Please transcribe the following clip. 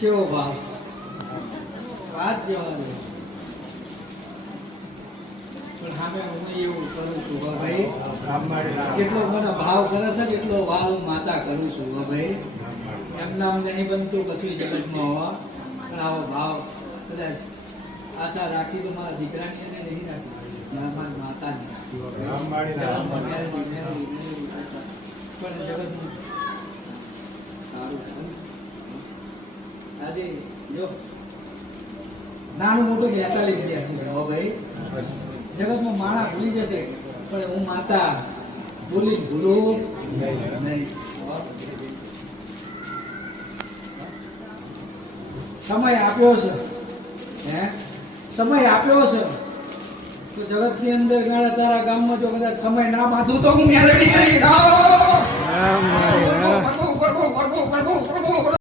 કેવો ભાવ વાત જવાનું પણ સામે હું એવું કરું છું ભાઈ, કેટલો મને ભાવ કરે છે એટલો ભાવ હું માતા કરું છું ભાઈ. એમના નહીં બનતું પછી જગતમાં હોવા, પણ આવો ભાવ કદાચ આશા રાખી તો મારા દીકરાની એને નહીં રાખી, મારા માતાની પણ જગતનું સારું. આજે જો નાનું મોટું 42 વિદ્યાર્થી હો ભાઈ, જગતમાં માણસ ભૂલી જશે પણ હું માતા બોલી ભૂલું નહીં. સમય આપ્યો છે, હે સમય આપ્યો છે તો જગત ની અંદર ગાળા તારા ગામમાં જો કદાચ સમય ના બાંધું તો હું મેળવી કરી